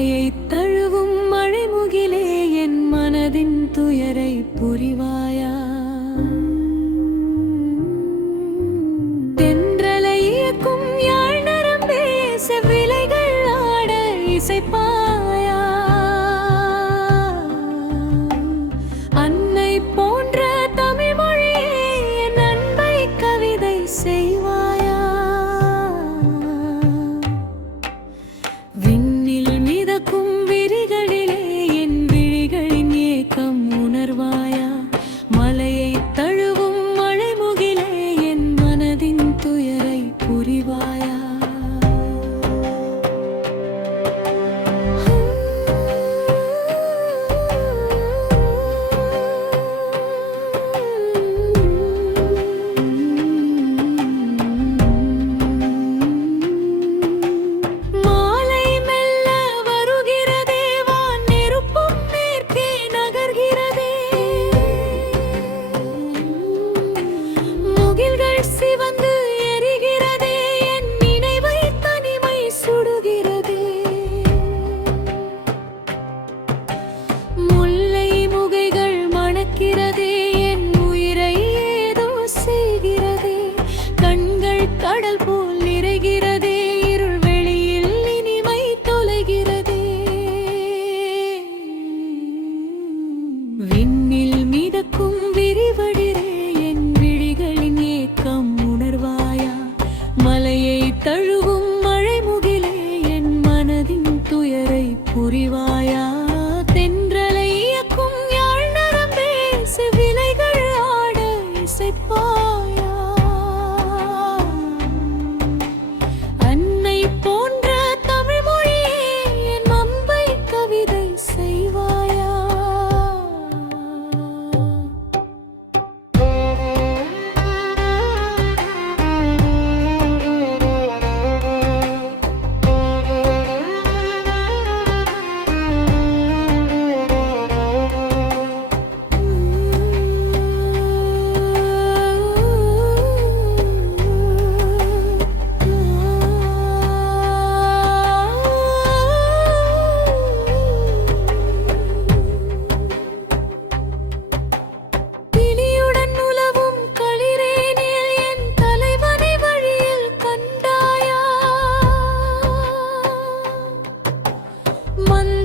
மலையை தழுவும் மழைமுகிலே என் மனதின் துயரை புரிவாயா? தென்றலை இயக்கும் யாழ் நரம்பே செவ்விலைகள் ஆட இசைப்பாயா? அன்னை போன்ற தமிழ் மொழியே என் அன்பை கவிதை செய்வாயா? விண்ணில் மிதக்கும் விரிகளிலே என் விழிகளின் ஏக்கம் உணர்வாயா? மலையை தழுவும் மழைமுகிலே என் மனதின் துயரை புரிவாயா? சிவந்து எரிகிறதே என் நினைவை தனிமை சுடுகிறதே. முல்லை முகைகள் மணக்கிறதே என் உயிரை ஏதோ செய்கிறதே. கண்கள் கடல் போல் நிறைகிறதே இருள் வெளியில் இனிமை தொலைகிறதே. விண்ணில் மிதக்கும் விரிவடிரே என் விழிகளின் ஏக்கம் உணர்வாயா? மலையை தழுவும் மழைமுகிலே என் மனதின் துயரை புரிவாயா? தென்றலை இயக்கும் யாழ் நரம்பே செவ்விலைகள் ஆட இசைப்பாயா? அன்னை போன்ற தமிழ் மொழியே என் அன்பை கவிதை செய்வாயா? மன்